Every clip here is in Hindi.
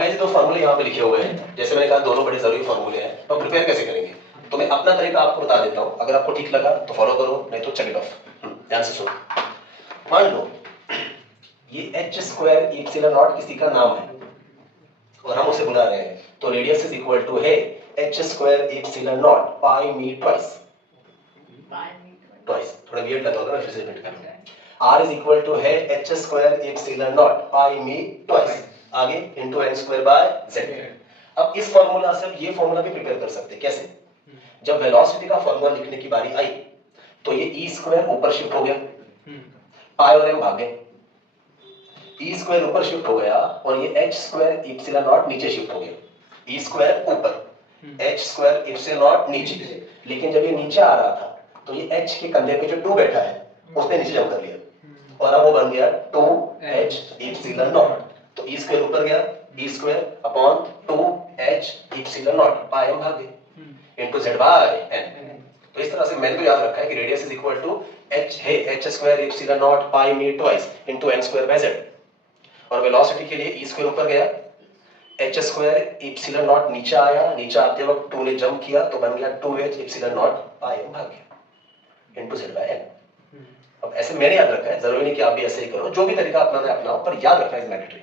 वैसे तो फॉर्मूले यहाँ पे लिखे हुए हैं, जैसे मैंने कहा दोनों बड़े जरूरी फॉर्मूले हैं, तो प्रिपेयर कैसे करेंगे तो मैं अपना तरीका आपको बता देता हूँ, अगर आपको ठीक लगा तो फॉलो करो, नहीं तो चेक इट ऑफ। ध्यान से सुनो। मान लो ये h स्क्वायर एप्सिलॉन नॉट किसी का नाम है और हम उसे बुला रहे हैं, तो रेडियस इज इक्वल टू है h square epsilon not pi me twice. थोड़ा वियर्ड लगा होगा, मैं फिर से रिपीट कर रहा हूं। r इज इक्वल टू है h square epsilon not pi me twice, आगे into n square by z। अब इस फार्मूला से ये फार्मूला भी प्रिपेयर कर सकते हैं। कैसे? जब वेलोसिटी का फार्मूला लिखने की बारी आई तो ये e स्क्वायर ऊपर शिफ्ट हो गया, पाई और m भाग गए, e स्क्वायर ऊपर शिफ्ट हो गया और ये h स्क्वायर एप्सिलॉन नॉट नीचे शिफ्ट हो गया। e स्क्वायर ऊपर, h स्क्वायर एप्सिलॉन नॉट नीचे। लेकिन जब ये नीचे आ रहा था तो ये h के कंधे पे जो 2 बैठा है उसने नीचे जम कर लिया और अब वो बन गया 2h एप्सिलॉन नॉट। तो e स्क्वायर ऊपर गया, e square upon 2h epsilon not, pi m भाग गए इनटू z बाय n। तो इस तरह से मैंने तो याद रखा है कि radius is equal to h है h square epsilon not pi me twice into n square by z। और वेलोसिटी के लिए e स्क्वायर ऊपर गया, h स्क्वायर एप्सिलॉन नॉट नीचे आया, नीचे आते वक्त 2 ने जंप किया तो बन गया 2h epsilon not pi m भाग गया इनटू z बाय n। अब ऐसे मैंने याद रखा है, जरूरी नहीं कि आप भी ऐसे ही करो, जो भी तरीका अपनाना है अपनाओ, पर याद रखना इज मैंडेटरी।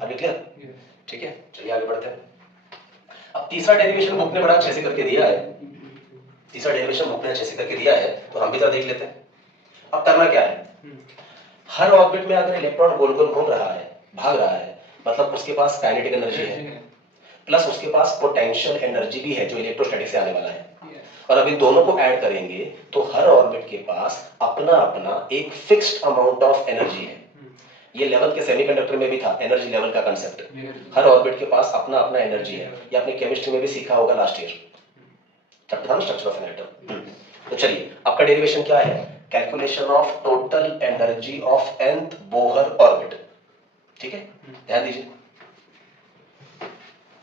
अभी क्लियर? ठीक है, चलिए आगे बढ़ते हैं। अब तीसरा डेरिवेशन बुक ने बड़ा अच्छे से करके दिया है, तीसरा डेरिवेशन बुक ने अच्छे से करके दिया है, तो हम भी जरा देख लेते हैं। अब करना क्या है, हर ऑर्बिट में अगर इलेक्ट्रॉन गोल गोल घूम रहा है, भाग रहा है, मतलब उसके पास काइनेटिक एनर्जी है प्लस उसके पास पोटेंशियल एनर्जी भी है जो इलेक्ट्रोस्टैटिक से आने वाला है। और अब इन दोनों को ऐड करेंगे तो हर ऑर्बिट के पास अपना अपना एक फिक्स्ड अमाउंट ऑफ एनर्जी है। ये लेवल के सेमीकंडक्टर में भी था एनर्जी लेवल का कांसेप्ट। हर ऑर्बिट के पास अपना अपना एनर्जी है, ये आपने केमिस्ट्री में भी सीखा होगा लास्ट ईयर, चैप्टर था ना स्ट्रक्चर ऑफ एन एटम। तो चलिए आपका डेरिवेशन क्या है, calculation of total energy of nth Bohr orbit. ठीक है, ध्यान दीजिए।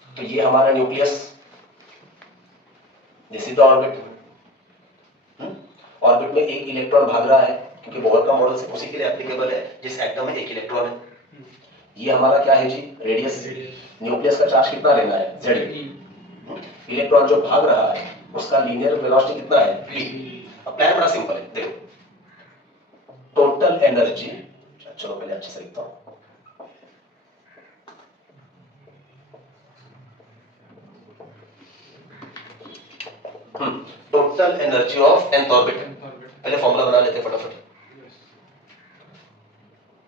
तो ये हमारा nucleus, this is the orbit. Orbit में एक इलेक्ट्रॉन भाग रहा है क्योंकि बोहर का मॉडल सिर्फ उसी के लिए एप्लीकेबल है जिस एटम में एक इलेक्ट्रॉन है। ये हमारा क्या है जी, रेडियस। न्यूक्लियस का चार्ज कितना लेना है, z। इलेक्ट्रॉन जो भाग रहा है उसका लीनियर वेलोसिटी कितना है, v। अब प्लान बड़ा सिंपल है, देखो टोटल एनर्जी, चलो पहले अच्छे से लिखता हूं। Total energy of nth orbit, पहले फॉर्मूला बना लेते हैं फटाफट।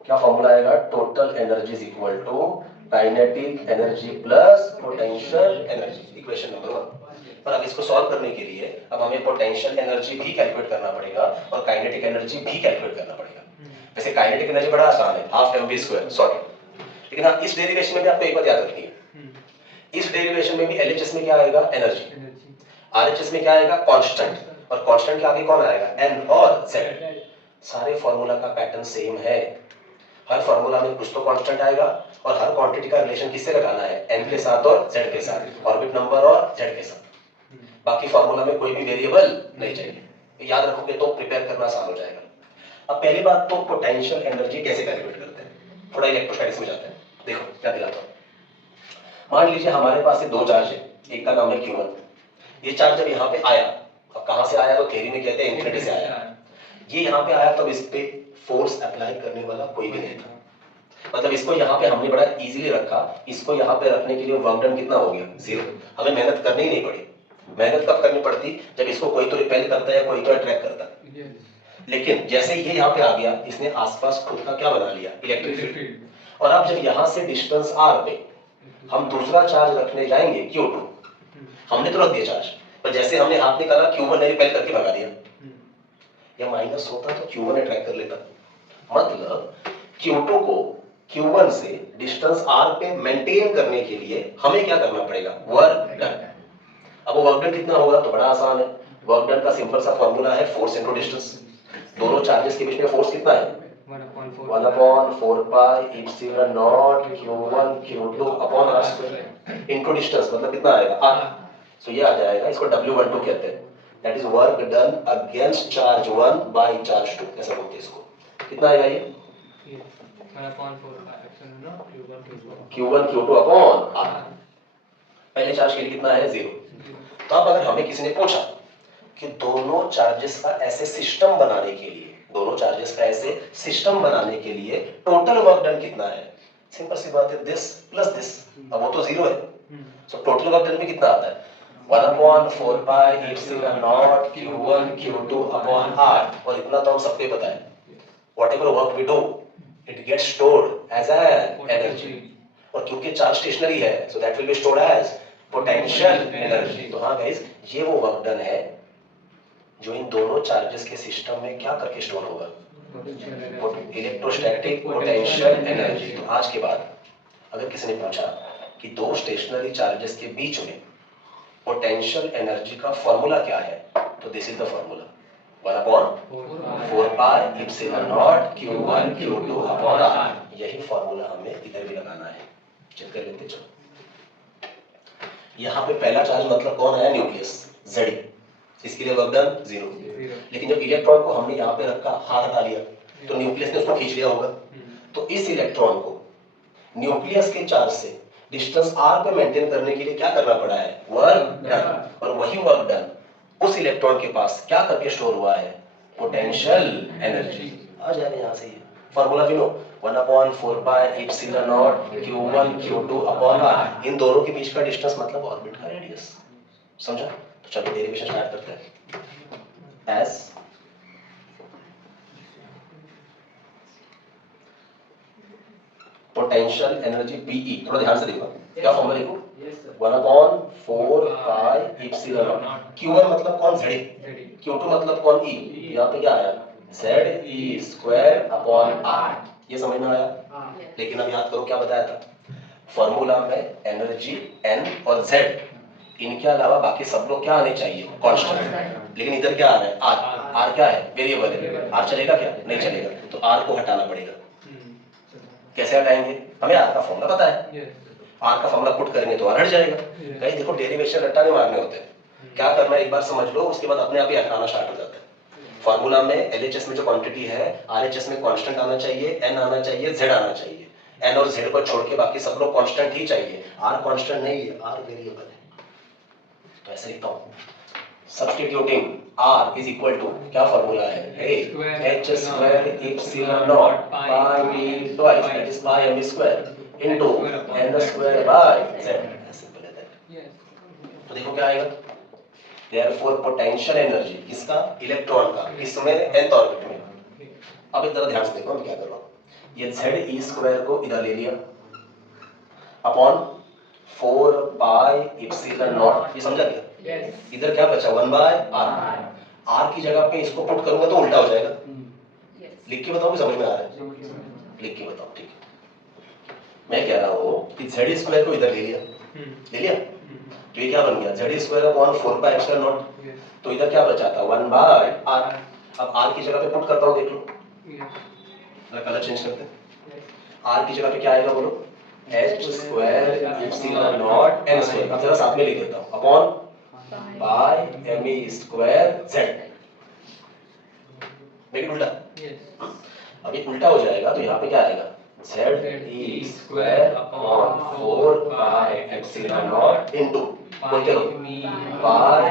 क्या फॉर्मूला आएगा, total energy is equal to kinetic energy plus potential energy, equation number 1। पर अब इसको सॉल्व करने के लिए अब हमें पोटेंशियल एनर्जी भी कैलकुलेट करना पड़ेगा और काइनेटिक एनर्जी भी कैलकुलेट करना पड़ेगा। वैसे काइनेटिक एनर्जी बड़ा आसान है, हाफ mv², सॉरी। लेकिन हाँ, इस डेरिवेशन में भी आपको एक बात याद रखनी है, इस डेरिवेशन में भी LHS में क्या आएगा, एनर्जी, RHS में क्या आएगा, कांस्टेंट, और कांस्टेंट के आगे कौन आएगा, n और z। सारे फार्मूला का पैटर्न सेम है, हर फार्मूला में कुछ तो कांस्टेंट आएगा और हर क्वांटिटी का रिलेशन किससे लगाना है, n के साथ और z के साथ, ऑर्बिट नंबर और z के साथ। बाकी फार्मूला में कोई भी वेरिएबल नहीं चाहिए, याद रखोगे तो प्रिपेयर करना आसान हो जाएगा। अब पहली बात तो पोटेंशियल एनर्जी कैसे कैलकुलेट करते हैं, थोड़ा इलेक्ट्रोस्टैटिक्स में जाते हैं। देखो क्या दिखाता हूं, मान लीजिए हमारे पास दो चार्ज है, एक का नाम है Q1। ये चार्ज जब यहाँ पे आया, अब कहां से आया तो थ्योरी में कहते हैं इंफिनिटी से आया। ये यहाँ पे आया तब इस पे फोर्स अप्लाई करने वाला कोई भी नहीं था, मतलब इसको यहाँ पे हमने बड़ा इजीली रखा, इसको यहाँ पे रखने के लिए वर्क डन कितना हो गया, 0। हमें मेहनत करनी ही नहीं पड़ी। मेहनत कब करनी पड़ती, जब इसको कोई तो रिपेल करता या कोई तो अट्रैक्ट करता। लेकिन जैसे ये यहाँ पे आ गया, इसने आसपास खुद का क्या बना लिया, इलेक्ट्रिक फील्ड। और अब जब यहाँ से डिस्टेंस r पे हम दूसरा चार्ज रखने जाएंगे Q2, हमने तो रख दिया चार्ज, पर जैसे हमने हाथ निकाला Q1 ने रिपेल करके भगा दिया, या माइनस होता तो Q1 अट्रैक्ट कर लेता। मतलब Q2 को Q1 से डिस्टेंस r पे मेंटेन करने के लिए हमें क्या करना पड़ेगा, वर्क डन। अब वो वर्क डन कितना होगा, तो बड़ा आसान है, वर्क डन का सिंपल सा फॉर्मूला है फोर्स इनटू डिस्टेंस। दोनों चार्जेस के बीच में फोर्स कितना है, 1/4 pi epsilon naught Q1 Q2 upon r² into distance, मतलब कितना आएगा, r। सो ये आ जाएगा, इसको W12 कहते हैं, that is work done against charge 1 by charge 2, ऐसा बोलते हैं इसको। कितना आएगा ये, Q1 Q2 अपॉन R। पहले चार्ज के लिए कितना है 0। तो अब अगर हमें किसी ने पूछा कि दोनों चार्जेस का ऐसे सिस्टम बनाने के लिए टोटल वर्क डन कितना है, सिंपल सी बात है, दिस प्लस दिस। अब वो तो 0 है, सो टोटल वर्क डन में कितना आता है 1/4 pi epsilon naught Q1 Q2 upon R। और इतना तो हम सबको पता है, whatever work we do it gets stored as an energy। और क्योंकि चार्ज स्टेशनरी है so that will be stored as potential energy। तो हाँ गाइस, ये वो वर्क डन है जो इन दोनों चार्जेस के सिस्टम में क्या करके स्टोर होगा, इलेक्ट्रोस्टैटिक पोटेंशियल एनर्जी। तो आज के बाद अगर किसी ने पूछा कि दो स्टेशनरी चार्जेस के बीच में पोटेंशियल एनर्जी का फॉर्मूला क्या है, तो this is the formula 1/4 pi epsilon naught Q1 Q2 upon R। यही फॉर्मूला हमें इधर भी लगाना है, चेक कर लेते चलो। यहाँ पे पहला चार्ज मतलब कौन है, न्यूक्लियस Ze, इसके लिए वर्क डन 0। लेकिन जब इलेक्ट्रॉन को हमने यहाँ पे रखा, हाथ हटा लिया, तो न्यूक्लियस ने उसको खींच लिया होगा। तो इस इलेक्ट्रॉन को न्यूक्लियस के चार्ज से डिस्टेंस r पे मेंटेन करने के लिए क्या करना पड़ा है, वर्क डन। और वही वर्क डन उस इलेक्ट्रॉन के पास क्या करके स्टोर हुआ है, पोटेंशियल एनर्जी। आ जाएगा यहाँ से, फॉर्मूला भी नो 1/4 pi epsilon naught Q1 Q2 upon R। इन दोनों के बीच का डिस्टेंस मतलब ऑर्बिट का रेडियस, समझा। तो चलो डेरिवेशन स्टार्ट करते हैं। एस पोटेंशियल एनर्जी PE, थोड़ा ध्यान से देखो क्या फॉर्मूला लिखो, 1/4 पाई एप्सिलॉन नॉट। Q1 मतलब कौन, Z। Q2 मतलब कौन, E। यहाँ पे क्या आया, ZE² अपॉन R। ये समझ में आया। लेकिन अब याद करो क्या बताया था, फॉर्मूला में एनर्जी N और Z, इनके अलावा बाकी सब लोग क्या आने चाहिए, कांस्टेंट। लेकिन इधर क्या आ रहा है, R। R क्या है, वेरिएबल है। R चलेगा क्या, नहीं चलेगा। तो R को हटाना पड़ेगा। कैसे हटाएंगे, हमें R का फॉर्मूला पता है, R का फॉर्मूला पुट करेंगे तो R हट जाएगा। कहीं देखो डेरिवेशन रट्टा नहीं मारने होते, क्या करना है एक बार समझ लो, उसके बाद अपने आप ही हटाना स्टार्ट हो जाता है। फॉर्मूला में LHS में जो क्वांटिटी है, RHS में कांस्टेंट आना चाहिए, N आना चाहिए, Z आना चाहिए। N और Z को छोड़ के बाकी सब लोग कांस्टेंट ही चाहिए। R कांस्टेंट नहीं है, R वेरिएबल है। तो ऐसे लिखता हूं, substituting R is equal to, क्या फॉर्मूला है, H² epsilon not pi B twice that is pi M square into N² by Z। Simple है दैट। तो देखो क्या आएगा, देयरफॉर पोटेंशियल एनर्जी किसका, इलेक्ट्रॉन का, किसमें, nth ऑर्बिट में। अब एक तरह ध्यान से देखो मैं क्या कर रहा हूं, ये ZE² को इधर ले लिया अपॉन 4 पाई एप्सिलॉन नॉट, ये समझा क्या। इधर क्या बचा, 1/r। R की जगह पे इसको पुट करूंगा तो उल्टा हो जाएगा। लिख के बताओ कि समझ में आ रहा है, लिख के बताओ, ठीक है। मैं कह रहा हूं कि Z² को इधर ले लिया, तो ये क्या बन गया, Z² upon 4 pi epsilon not. तो इधर क्या बचा था, 1/r। अब R की जगह पे पुट करता हूं, देख लो, कलर चेंज करते हैं। R की जगह पे क्या आएगा बोलो, H² एप्सिलॉन नॉट N²। जरा साथ में लिख देता हूं, upon pi Me² Z। Make it उल्टा। अब ये उल्टा हो जाएगा तो यहाँ पे क्या आएगा, ZE² upon 4 pi epsilon not into, बोलते रहो, पाई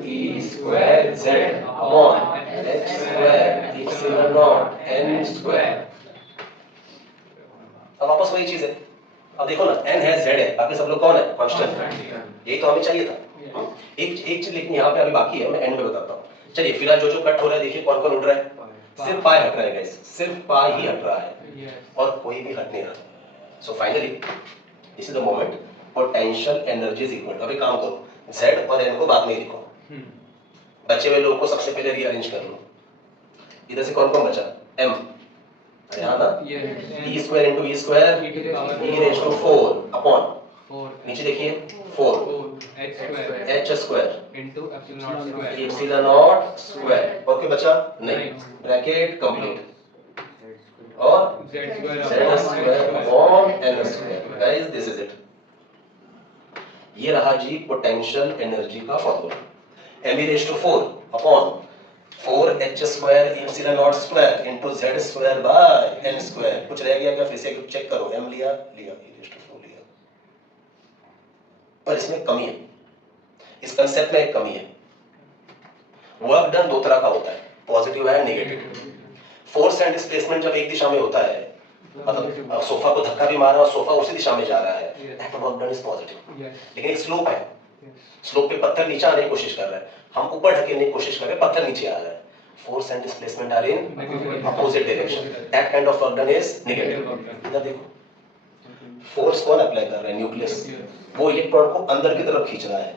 Me² Z upon H² epsilon not N²। अब वापस वही चीज है। अब देखो ना, N है, Z है, बाकी सब लोग कौन है, कांस्टेंट। यही तो हमें चाहिए था। एक चीज लेकिन यहाँ पे अभी बाकी है, मैं एंड में बताता हूँ। चलिए फिलहाल जो कट हो रहा है देखिए कौन कौन उठ रहा है, सिर्फ पाई हट रहा है गाइस, सिर्फ पाई ही हट रहा है और कोई भी हट नहीं रहा। So finally this is the moment potential energy is equal. अभी काम करो, Z और N को बाद में लिखो, बचे हुए लोगों को सबसे पहले रीअरेंज कर लो। इधर से कौन कौन बचा, M, यहाँ ना, T² into E² e⁻⁴ upon, नीचे देखिए 4 H² into epsilon epsilon not square. और क्या बचा, नहीं, ब्रैकेट कंप्लीट, और Z² upon N²। Guys this is it, ये रहा जी पोटेंशियल एनर्जी का formula. Me⁴ upon 4h square epsilon naught square into z square by n square. कुछ रह गया क्या? फिर से चेक करो। m लिया लिया e⁴ लिया, पर इसमें कमी है, इस कंसेप्ट में एक कमी है। वर्क डन दो तरह का होता है, positive and negative. Force and displacement जब एक दिशा में होता है, मतलब सोफा को धक्का भी मारा और सोफा उसी दिशा में जा रहा है, that work done is positive. लेकिन एक स्लोप है, स्लोप पे पत्थर नीचे आने की कोशिश कर रहा है, हम ऊपर ढकेलने की कोशिश कर रहे हैं, पत्थर नीचे आ रहा है। Force and displacement are in opposite direction, that kind of work done is negative. इधर देखो, फोर्स कौन अप्लाई कर रहा है? न्यूक्लियस। वो इलेक्ट्रॉन को अंदर की तरफ खींच रहा है,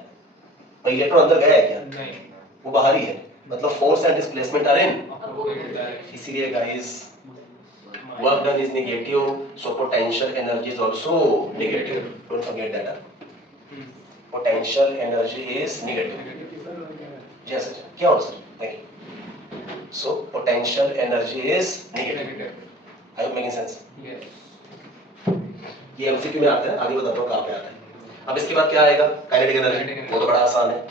और इलेक्ट्रॉन अंदर गया है क्या? नहीं, वो बाहर ही है। मतलब force and displacement are in, इसीलिए guys work done is negative, so potential energy is also negative. Don't forget that. Potential energy is negative. Yes sir, क्या हो sir? Thank you. So potential energy is negative. Are you making sense? Yes. ये MCQ में आता है, आगे बताता हूँ कहाँ पे आता है। अब इसके बाद क्या आएगा? Kinetic energy. वो तो बड़ा आसान है।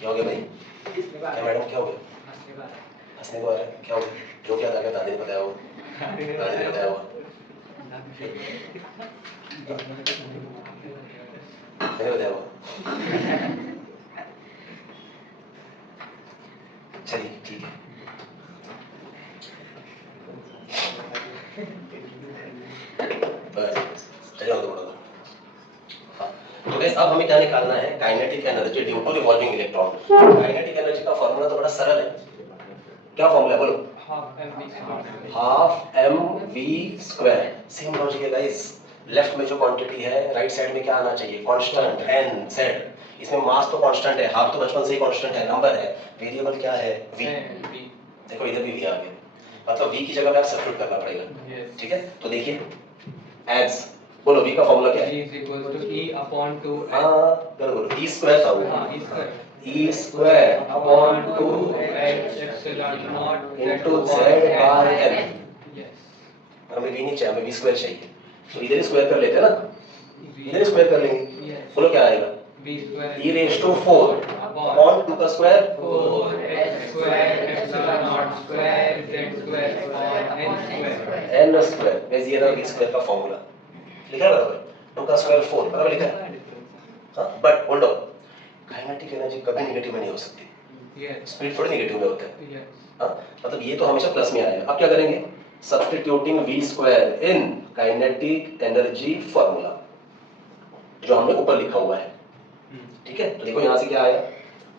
क्या हो गया भाई? क्या मैडम क्या हो गया? हंसने को आ रहा है? क्या हो गया? जो क्या था, क्या दादी ने बताया होगा, दादी ने बताया होगा, मैंने बताया होगा। चलिए ठीक है। बस चलिए और दौड़ो। तो गाइस अब हमें क्या निकालना है? Kinetic energy due to revolving electron. Kinetic energy का फॉर्मूला तो बड़ा सरल है। क्या फॉर्मूला है बोलो? Half m v square. Same logic है गाइस। लेफ्ट में जो क्वांटिटी है, राइट साइड में क्या आना चाहिए? Constant n z. इसमें मास तो कांस्टेंट है, हाफ तो बचपन से ही कांस्टेंट है, नंबर है। वेरिएबल क्या है? वी। देखो इधर भी वी आ गया, मतलब वी की जगह पे आप सब्स्टिट्यूट करना पड़ेगा। ठीक है, तो देखिए एज बोलो v का फॉर्मूला क्या है? v is equal to e upon 2 बोलो e स्क्वायर था वो। e square upon 2h epsilon naught into z by n। yes हमें v नहीं चाहिए, हमें v स्क्वायर चाहिए, तो इधर ही स्क्वायर कर लेते हैं ना, इधर ही स्क्वायर कर लेंगे। बोलो क्या आएगा? v square e raised to 4 upon 2 का square 4h square epsilon naught square z square upon n square। n square. वैसे ये रहा v स्क्वायर का फॉर्मूला, लिखा है बराबर? 2 का स्क्वायर 4 बराबर लिखा है। हाँ but hold on, kinetic energy कभी नेगेटिव में नहीं हो सकती। स्पीड थोड़ी नेगेटिव में होता है। हाँ मतलब ये तो हमेशा प्लस में आएगा। अब क्या करेंगे? Substituting v square in kinetic energy formula जो हमने ऊपर लिखा हुआ है। ठीक है, तो देखो यहाँ से क्या आया?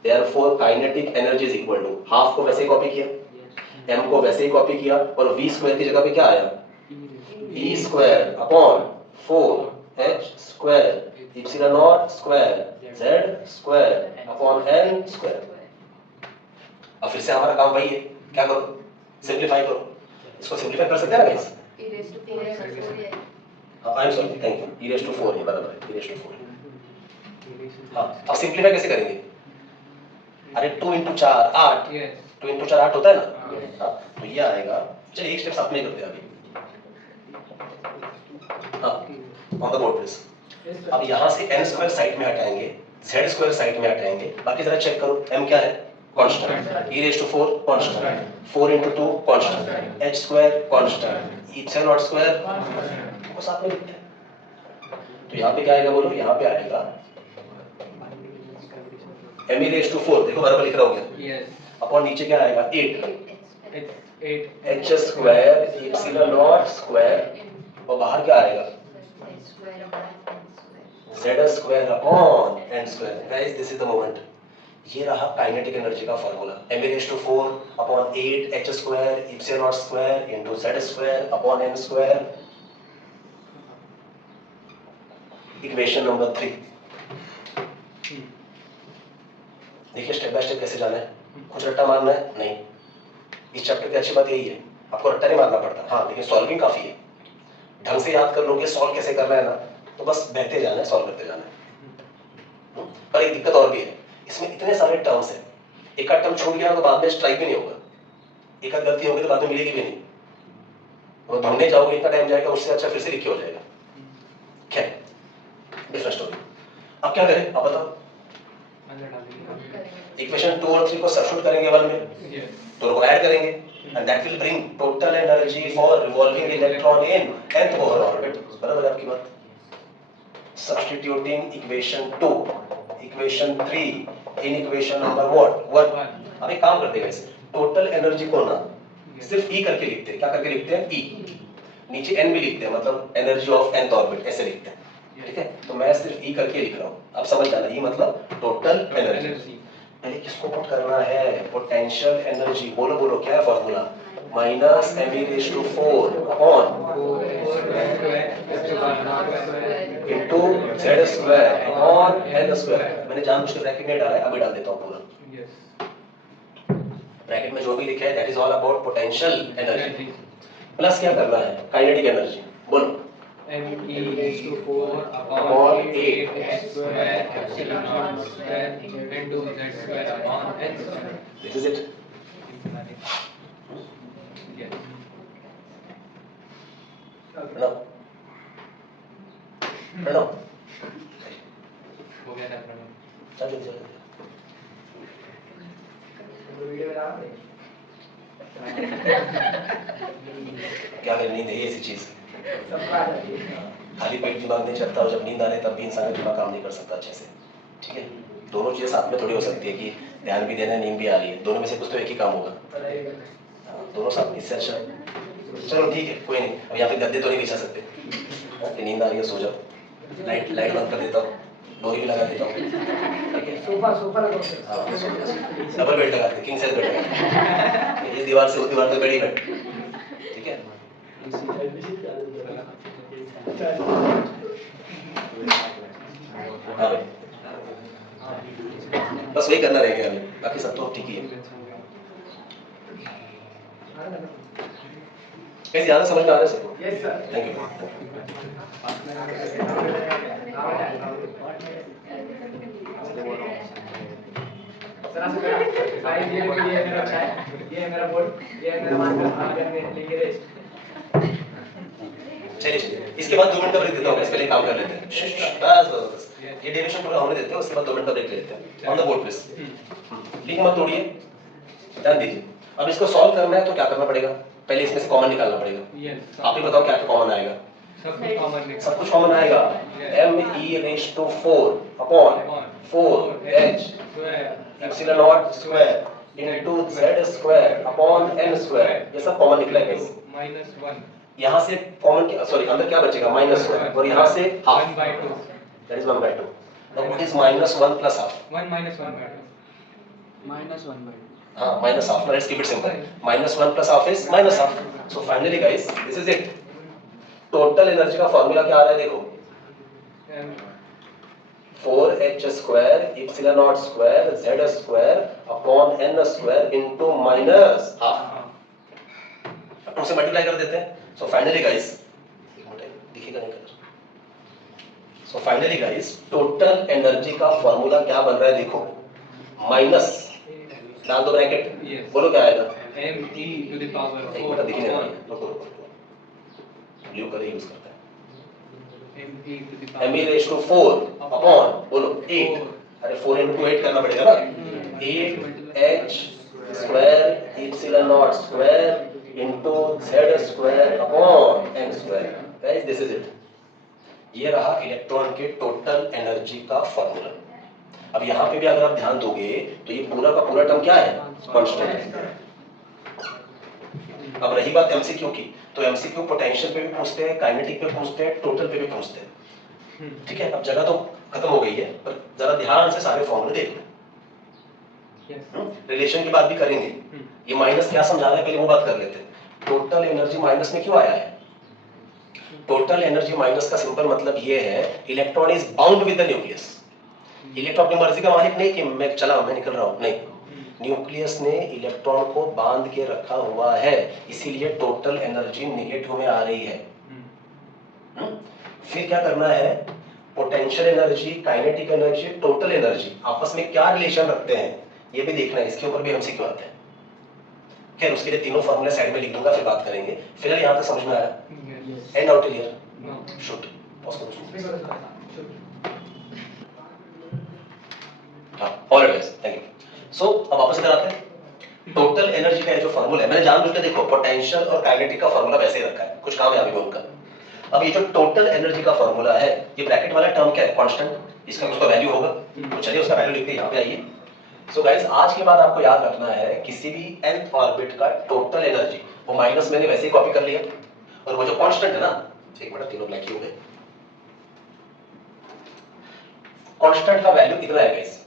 Therefore kinetic energy is equal to, half को वैसे ही कॉपी किया, m को वैसे ही कॉपी किया, और v स्क्वायर की जगह पे क्या आया? e square upon 4h square epsilon naught square z square upon n square. अब फिर से हमारा काम वही है, क्या करो? सिंपलीफाई करो। इसको सिंपलीफाई कर सकते हैं ना गाइस? हाँ I am sorry, thank you. e raise to 4 है, बराबर है, e रेज़ टू 4। हाँ अब सिंपलीफाई कैसे करेंगे? अरे 2 into 4 8, 2 into 4 8 होता है ना। हाँ तो ये आएगा। चलिए एक स्टेप साथ में करते हैं अभी। हाँ ऑन द बोर्ड प्लीज। अब यहाँ से n स्क्वायर साइड में हटाएंगे, z स्क्वायर साइड में हटाएंगे, बाकी जरा चेक करो। m क्या है? Constant. e raise to 4 constant, 4 into 2 constant, h square constant, epsilon naught square को साथ में लिखते हैं। तो यहाँ पे क्या आएगा बोलो? यहाँ पे आएगा m e रेज़ टू 4, देखो बराबर लिख रहा हूँ क्या? अपॉन नीचे क्या आएगा? 8 h square epsilon naught square, और बाहर क्या आएगा? z square upon n square. Guys this is the moment. ये रहा काइनेटिक एनर्जी का formula, m raise to 4 upon 8 h square epsilon naught square into z square upon n square. Equation number 3। देखिए स्टेप बाय स्टेप कैसे जाना है। कुछ रट्टा मारना है नहीं, इस चैप्टर की अच्छी बात यही है, आपको रट्टा नहीं मारना पड़ता। हाँ लेकिन सॉल्विंग काफी है, ढंग से याद कर लोगे सॉल्व कैसे करना है ना, तो बस बहते जाना है, सॉल्व करते जाना है। पर एक दिक्कत और भी है, इसमें इतने सारे टर्म्स हैं, एक आध टर्म छूट गया तो बाद में स्ट्राइक भी नहीं होगा। एक आध गलती होगी तो बाद में मिलेगी भी नहीं, वो ढूंढने जाओगे इतना टाइम जाएगा, उससे अच्छा फिर से लिख के हो जाएगा। खैर डिफरेंट स्टोरी। अब क्या करें आप बताओ? अंदर डालेंगे। इक्वेशन 2 और 3 को सब्स्टिट्यूट करेंगे 1 में, Yes. दोनों को ऐड करेंगे and that will bring total energy for revolving electron in nth Bohr orbit. बराबर है आपकी बात? Substituting equation 2 equation 3 in equation number what 1। अब एक काम करते हैं वैसे, टोटल एनर्जी को ना सिर्फ E करके लिखते हैं। क्या करके लिखते हैं? E, नीचे N भी लिखते हैं, मतलब एनर्जी ऑफ nth ऑर्बिट ऐसे लिखते हैं। ठीक है, तो मैं सिर्फ E करके लिख रहा हूँ, आप समझ जाना। E मतलब टोटल एनर्जी। पहले किसको पुट करना है? Potential energy. बोलो बोलो क्या है formula? Minus me⁴ upon into z² upon n²। मैंने जानबूझ के ब्रैकेट में डाला है, अभी डाल देता हूँ पूरा। ब्रैकेट में जो भी लिखा है that is all about potential energy. Plus क्या करना है? Kinetic energy. बोलो me⁴ upon 8h² epsilon naught square into z² upon n²। This is it. Yes. Pranav Pranav हो गया था प्रणव। चल चल क्या है, नींद है ऐसी चीज, खाली पेट दिमाग नहीं चलता, और जब नींद आ रही तब भी इंसान का दिमाग काम नहीं कर सकता अच्छे से। ठीक है, दोनों चीजें साथ में थोड़ी हो सकती है कि ध्यान भी देना है, नींद भी आ रही है, दोनों में से कुछ तो एक ही काम होगा। दोनों साथ में, इससे अच्छा। चलो ठीक है, कोई नहीं, अब यहाँ पे गद्दे तो नहीं बिछा सकते कि नींद आ रही है सो जाओ। लाइट लाइट बंद कर देता हूँ, डोरी भी लगा देता हूँ। ठीक है, सोफा सोफा लगा हाँ डबल बेड लगा दे, किंग साइज बेड लगा दे, इस दीवार से उस दीवार तक बेड। ठीक है, हाँ बस वही करना रहेगा अभी, बाकी सब तो ठीक ही है। कैसे ज्यादा समझ में आ रहा है सबको? Yes sir. Thank you. Guys ये मेरा चाय, ये है मेरा बोर्ड, ये है मेरा मास्टर, आप लेके रेस्ट। चलिए चलिए, इसके बाद 2 मिनट का ब्रेक देता हूँ, इसके लिए काम कर लेते हैं। बस बस बस, ये डेरिवेशन पूरा होने देते हैं, उसके बाद 2 मिनट का ब्रेक लेते हैं ऑन द बोर्ड प्लीज। ठीक मत तोड़िए, ध्यान दीजिए। अब इसको सॉल्व करना है तो क्या करना पड़ेगा? पहले इसमें से कॉमन निकालना पड़ेगा। आप ही बताओ क्या कॉमन आएगा? सब कुछ कॉमन आएगा। me⁴ upon 4h epsilon not square into z² upon n²। ये सब कॉमन निकलेगा। -1 यहाँ से कॉमन, सॉरी अंदर क्या बचेगा? -1, और यहाँ से half, 1/2। That is 1/2। Now what is -1 plus half? 1 - 1/2। हाँ minus half, let's keep it simple. -1 plus half is minus half. So finally guys this is it. Total energy का फार्मूला क्या आ रहा है देखो, 4h² epsilon not square z² upon n² into minus half. अब उसे मल्टीप्लाई कर देते हैं। सो फाइनली गाइस, दिखेगा नहीं colour. So finally guys total energy का फार्मूला क्या बन रहा है देखो, माइनस डाल दो ब्रैकेट, Yes. बोलो क्या आएगा? me⁴ एक मिनट दिख नहीं रहा है, रुको रुको, ब्लू कलर यूज करता है। me⁴ अपॉन बोलो 8, अरे 4 into 8 करना पड़ेगा ना, 8h² epsilon not square into z² upon n²। Guys this is it. ये रहा इलेक्ट्रॉन के टोटल एनर्जी का फार्मूला। अब यहाँ पे भी अगर आप ध्यान दोगे तो ये पूरा का पूरा टर्म क्या है? कांस्टेंट है। अब रही बात एमसीक्यू की, तो एमसीक्यू पोटेंशियल पे भी पूछते हैं, काइनेटिक पे पूछते हैं, टोटल पे भी पूछते हैं। ठीक है, अब जगह तो खत्म हो गई है, पर जरा ध्यान से सारे फॉर्मूले देख लो। रिलेशन की बात भी करेंगे। ये माइनस क्या समझा रहा है पहले वो बात कर लेते हैं। टोटल एनर्जी माइनस में क्यों आया है? टोटल एनर्जी माइनस का सिंपल मतलब ये है, electron is bound with the nucleus. Electron अपनी मर्जी का मालिक नहीं कि मैं निकल रहा हूं, नहीं, न्यूक्लियस ने इलेक्ट्रॉन को बांध के रखा हुआ है, इसीलिए टोटल एनर्जी नेगेटिव में आ रही है। फिर क्या करना है? Potential energy, kinetic energy, total energy आपस में क्या रिलेशन रखते हैं ये भी देखना है। इसके ऊपर भी एमसीक्यू आते हैं। खैर उसके लिए तीनों फॉर्मूले साइड में लिख दूंगा, फिर बात करेंगे। फिलहाल यहाँ तक समझ में आया? Yes. And out clear? No. Should pause करो। इसमें करो थोड़ा सा शुरू हाँ, ऑलराइट, थैंक यू। सो अब वापस इधर आते हैं। टोटल एनर्जी का जो फार्मूला है, मैंने जानबूझ के देखो पोटेंशियल और काइनेटिक का फार्मूला वैसे ही रखा है, कुछ काम है अभी उनका। अब ये जो टोटल एनर्जी का फार्मूला है, ये ब्रैकेट वाला टर्म क्या है? कांस्टेंट, इसका कुछ तो वैल्यू होगा, तो चलिए उसका वैल्यू लिखते हैं, यहाँ पे आइए। सो गाइस आज के बाद आपको याद रखना है किसी भी nth ऑर्बिट का टोटल एनर्जी, वो माइनस मैंने वैसे ही कॉपी कर लिया, और वो जो कांस्टेंट है ना, एक मिनट तीनों ब्लैक ही हो गए, कांस्टेंट का वैल्यू इतना है गाइस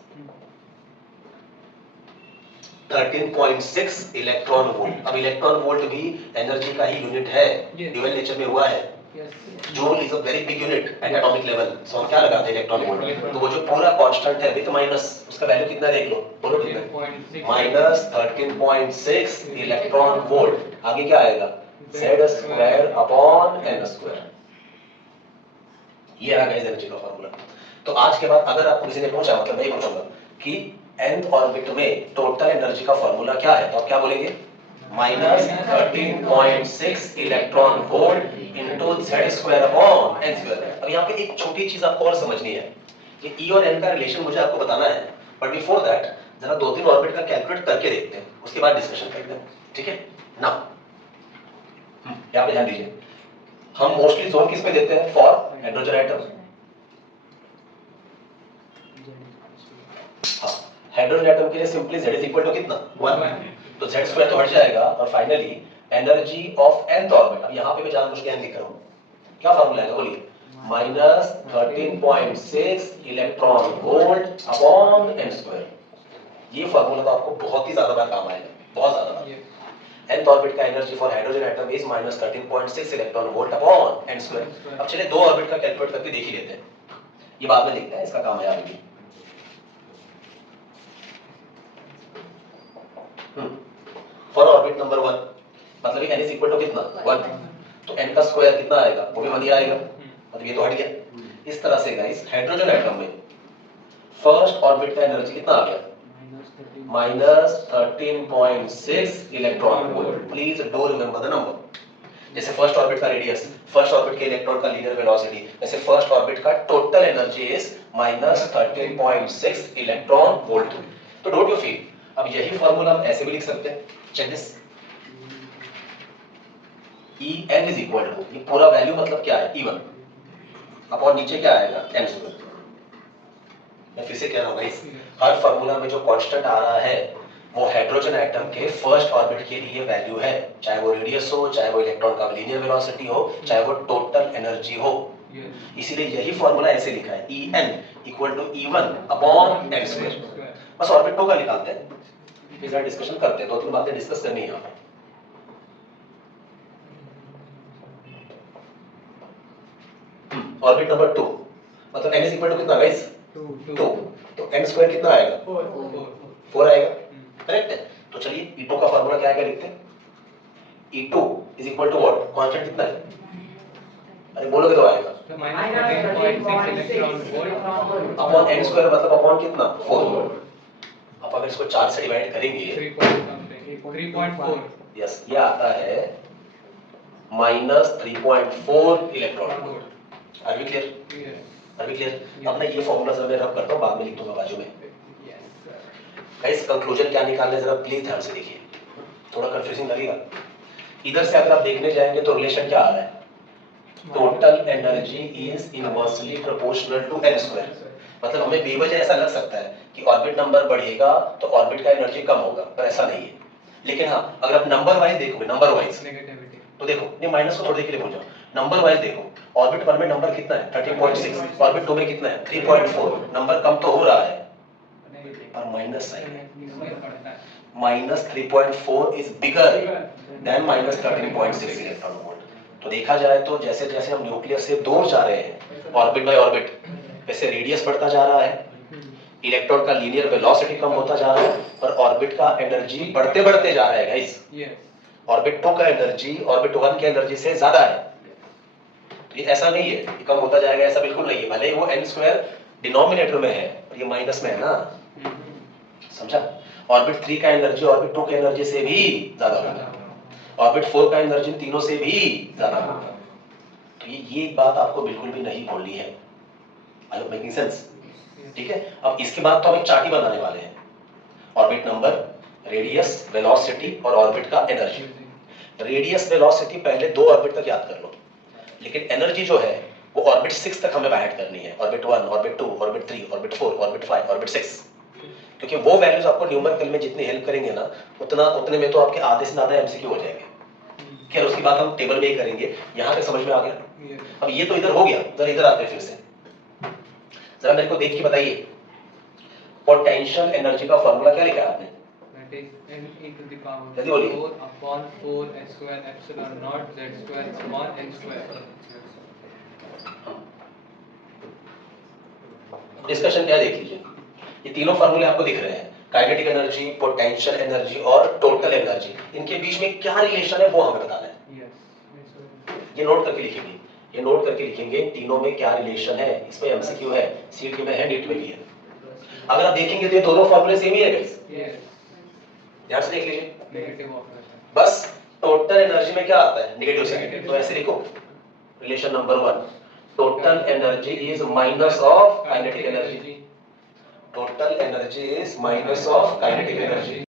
13.6 इलेक्ट्रॉन वोल्ट। अब इलेक्ट्रॉन वोल्ट भी एनर्जी का ही यूनिट है, ड्यूअल नेचर में हुआ है। Joule is a very big unit at atomic level, so हम क्या लगाते हैं? Electron volt. तो वो जो पूरा कांस्टेंट है विद माइनस, उसका वैल्यू कितना देख लो, बोलो कितना? Minus 13.6 electron volt. आगे क्या आएगा? Z²/n²। ये रहा गाइस एनर्जी का फार्मूला। तो आज के बाद अगर आपको किसी ने पूछा, मतलब मैं पूछूंगा कि nth ऑर्बिट में टोटल एनर्जी का फार्मूला क्या है, तो आप क्या बोलेंगे? Minus 13.6 electron volt into Z²/n²। अब यहाँ पे एक छोटी चीज आपको और समझनी है, कि E और N का रिलेशन मुझे आपको बताना है, बट बिफोर दैट जरा 2-3 ऑर्बिट का कैलकुलेट करके देखते हैं, उसके बाद डिस्कशन करते हैं, ठीक है ना? यहाँ पे ध्यान दीजिए, हम मोस्टली जोन किस पे देते हैं? For hydrogen atom. हाँ, हाइड्रोजन एटम के लिए simply Z is equal to कितना? 1। तो Z² तो हट जाएगा, और finally energy of nth orbit. अब यहाँ पे मैं जानबूझ के n लिख रहा हूँ, क्या फार्मूला है बोलिए? Minus 13.6 electron volt upon n²। ये फार्मूला तो आपको बहुत ही ज्यादा बार काम आएगा, बहुत ज्यादा बार। nth ऑर्बिट का energy for hydrogen atom is minus 13.6 electron volt upon n²। अब चलिए दो ऑर्बिट का कैलकुलेट करके देख ही लेते हैं, ये बाद में लिखते हैं, इसका काम है आगे। फॉर ऑर्बिट नंबर 1, मतलब n इज इक्वल टू कितना? 1। तो n का स्क्वायर कितना आएगा? वो भी 1 ही आएगा, मतलब ये तो हट गया। इस तरह से गाइस हाइड्रोजन एटम में फर्स्ट ऑर्बिट का एनर्जी कितना आ गया? Minus 13.6 electron volt. Please do remember the number. जैसे फर्स्ट ऑर्बिट का रेडियस, फर्स्ट ऑर्बिट के इलेक्ट्रॉन का लीनियर वेलोसिटी, वैसे फर्स्ट ऑर्बिट का total energy is minus 13.6 electron volt. तो डोंट यू फील, अब यही फार्मूला हम ऐसे भी लिख सकते हैं, check this. En is equal to, ये पूरा वैल्यू मतलब क्या है? E1 अपॉन नीचे क्या आएगा? n²। मैं फिर से कह रहा हूं गाइस, हर फार्मूला में जो कांस्टेंट आ रहा है वो हाइड्रोजन एटम के फर्स्ट ऑर्बिट के लिए वैल्यू है, चाहे वो रेडियस हो, चाहे वो इलेक्ट्रॉन का लीनियर वेलोसिटी हो, चाहे वो टोटल एनर्जी हो। इसीलिए यही फार्मूला ऐसे लिखा है, En equal to E1 upon n²। बस ऑर्बिट 2 का निकालते हैं, फिर डिस्कशन करते हैं, 2-3 बातें डिस्कस करनी है यहाँ पे। ऑर्बिट नंबर 2, मतलब n इज इक्वल टू कितना गाइस? 2। तो n² कितना आएगा? 4 आएगा, करेक्ट है? तो चलिए E2 का फार्मूला क्या आएगा लिखते हैं। E2 is equal to what? Constant कितना है? अरे बोलोगे तो आएगा minus 13.6 electron volt upon n² मतलब अपॉन कितना? 4। अब अगर इसको 4 से डिवाइड करेंगे 3.4, यस, ये आता है minus 3.4 electron volt. Are we clear? Are we clear? अब मैं ये फार्मूला जरा मैं रब करता हूं, बाद में लिख दूंगा बाजू में। गाइस कंक्लूजन क्या निकालना है जरा प्लीज ध्यान से देखिए, थोड़ा कंफ्यूजिंग लगेगा। इधर से अगर आप देखने जाएंगे तो रिलेशन क्या आ रहा है? Total energy is inversely proportional to n²। मतलब हमें बेवजह ऐसा लग सकता है कि ऑर्बिट नंबर बढ़ेगा तो ऑर्बिट का एनर्जी कम होगा, पर ऐसा नहीं है। लेकिन हाँ, अगर आप नंबर वाइज देखोगे, नंबर वाइज तो देखो, नहीं माइनस को थोड़ी देर के लिए भूल जाओ, नंबर वाइज देखो, ऑर्बिट 1 में नंबर कितना है? 13.6, ऑर्बिट 2 में कितना है? 3.4। नंबर कम तो हो रहा है, पर माइनस साइन है। Minus 3.4 is bigger than minus 13.6 electron volt. तो देखा जाए तो जैसे जैसे हम न्यूक्लियस से दूर जा रहे हैं ऑर्बिट बाय ऑर्बिट, वैसे रेडियस बढ़ता जा रहा है, इलेक्ट्रॉन का लीनियर वेलोसिटी कम होता जा रहा है, और ऑर्बिट का एनर्जी बढ़ते बढ़ते जा रहा है गाइस। ऑर्बिट 2 का एनर्जी ऑर्बिट 1 के एनर्जी से ज्यादा है। तो ये ऐसा नहीं है कि कम होता जाएगा, ऐसा बिल्कुल नहीं है। भले ही वो n² डिनोमिनेटर में है और ये माइनस में है ना, समझा? ऑर्बिट 3 का एनर्जी ऑर्बिट 2 के एनर्जी से भी ज्यादा होगा, ऑर्बिट 4 का एनर्जी तीनों से भी ज्यादा होगा। तो ये बात आपको बिल्कुल भी नहीं भूलनी है। I am making sense? ठीक है, अब इसके बाद तो हम एक चार्ट ही बनाने वाले हैं, ऑर्बिट नंबर, रेडियस, वेलोसिटी और ऑर्बिट का एनर्जी। रेडियस वेलोसिटी पहले 2 ऑर्बिट तक याद कर लो, लेकिन एनर्जी जो है वो ऑर्बिट 6 तक हमें ऐड करनी है, orbit 1, orbit 2, orbit 3, orbit 4, orbit 5, orbit 6, क्योंकि वो वैल्यूज आपको न्यूमेरिकल में जितनी हेल्प करेंगे ना, उतने में तो आपके आधे से ज्यादा एमसीक्यू हो जाएंगे। खैर उसकी बात हम टेबल में ही करेंगे, यहाँ तक समझ में आ गया? अब ये तो इधर हो गया, जरा इधर आते हैं फिर से, जरा मेरे को देख के बताइए, पोटेंशियल एनर्जी का फॉर्मूला क्या लिखा है आपने? That is n e to the power जल्दी बोलिए। 4 upon 4 h square epsilon naught z square upon n square. Discussion क्या देख लीजिए, ये तीनों फॉर्मूले आपको दिख रहे हैं, काइनेटिक एनर्जी, पोटेंशियल एनर्जी और टोटल एनर्जी, इनके बीच में क्या रिलेशन है वो हमें बताना है। Yes. ये नोट करके लिखेंगे, ये नोट करके लिखेंगे तीनों में क्या रिलेशन है, इसमें एमसीक्यू है, सीटी में है, नीट में भी है। अगर आप देखेंगे तो ये दोनों फॉर्मूले सेम ही है गाइस, Yes. ध्यान से देख लीजिए। Negative operation. बस टोटल एनर्जी में क्या आता है, नेगेटिव साइन, तो ऐसे लिखो, relation number 1, total energy is minus of kinetic energy, total energy is minus of kinetic energy.